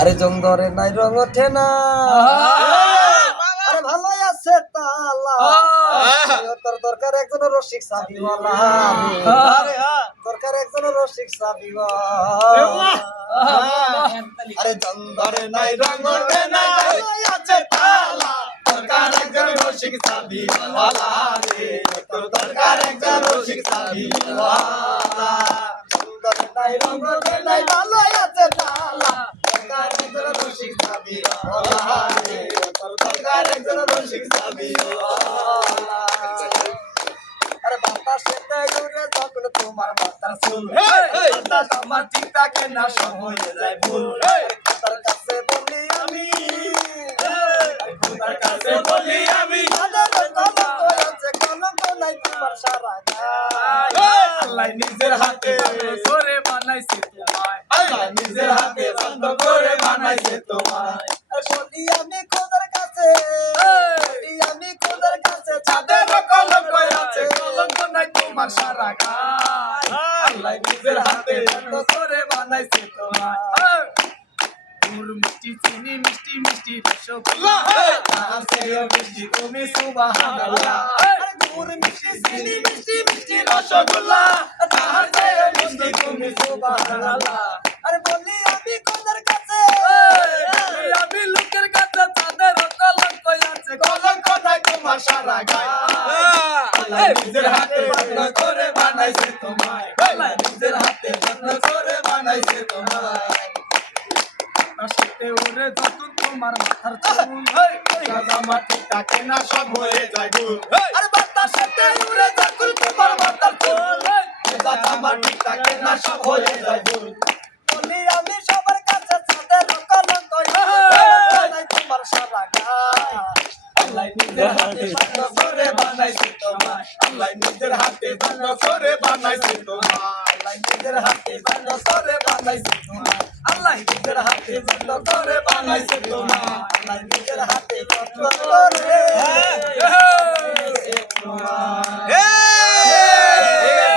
আরে জঙ্গরে নাই রং ওঠে না, আরে ভালোই আছে তালা, তোর দরকার একজন রসিক সাবিওয়ালা, দরকার একজন রসিক সাবিওয়ালা। আরে জঙ্গরে নাই রং ওঠে না, ভালোই আছে তালা, দরকার একজন রসিক সাবিওয়ালা রে, তোর দরকার একজন রসিক সাবিওয়ালা। জঙ্গরে নাই রং ওঠে না, ভালোই আছে তালা, দরকার একজন রসিক সাবিওয়ালা রে, তোর দরকার একজন রসিক সাবিওয়ালা। আরে বাতাসেতে উড়ে যখন তোমার মাথার চুল, বাতাস আমার ঠিক থাকে না, সব হয়ে যায় ভুল। খোদার কাছে বলি আমি, খোদার কাছে বলি আমি, কলঙ্ক আছে কলঙ্ক নাই তোমার সারা গায়ে। আল্লাহ নিজের হাতে করে বানাইছে তোমায়, আল্লাহ নিজের হাতে বন্ধ করে বানাইছে তোমায়। বলি আমি খোদার কাছে, বলি আমি খোদার কাছে, চাঁদের কলঙ্ক আছে কলঙ্ক নাই তোমার সারা গায়ে। আল্লাহ নিজের হাতে বন্ধ করে বানাইছে তোমায়। গুড় মিষ্টি চিনি মিষ্টি মিষ্টি রসগোল্লা, তাহার চেয়েও মিষ্টি তুমি সুবহানাল্লাহ। গুড় মিষ্টি চিনি মিষ্টি মিষ্টি রসগোল্লা, তাহার চেয়েও মিষ্টি তুমি সুবহানাল্লাহ। আরে বলি আমি খোদার কাছে, বলি আমি লোকের কাছে, তাদের কলঙ্ক আছে কলঙ্ক নাই তোমার সারা গায়ে। আল্লাহ নিজের হাতে বন্ধ করে বানাইছে তোমায়, আল্লাহ নিজের হাতে বন্ধ করে বানাইছে তোমায়। বাতাসেতে উড়ে যখন তোমার মাথার চুল, জামা ঠিক থাকে না, সব হয়ে যায় ভুল। আরে বাতাসেতে উড়ে যখন তোমার মাথার চুল, জামা ঠিক থাকে না, সব হয়ে যায় ভুল। বলি আমি সবার কাছে, চাঁদের কলঙ্ক নাই তোমার সারা গায়ে। আল্লাহ নিজের হাতে বন্ধ করে বানাইছে তোমায়, আল্লাহ নিজের হাতে বন্ধ করে বানাইছে তোমায়, আল্লাহ নিজের হাতে বন্ধ করে বানাইছে তোমায়, আল্লাহ নিজের হাতে বন্ধ করে বানাইছে তোমায়, আল্লাহ নিজের হাতে বন্ধ করে বানাইছে তোমায়।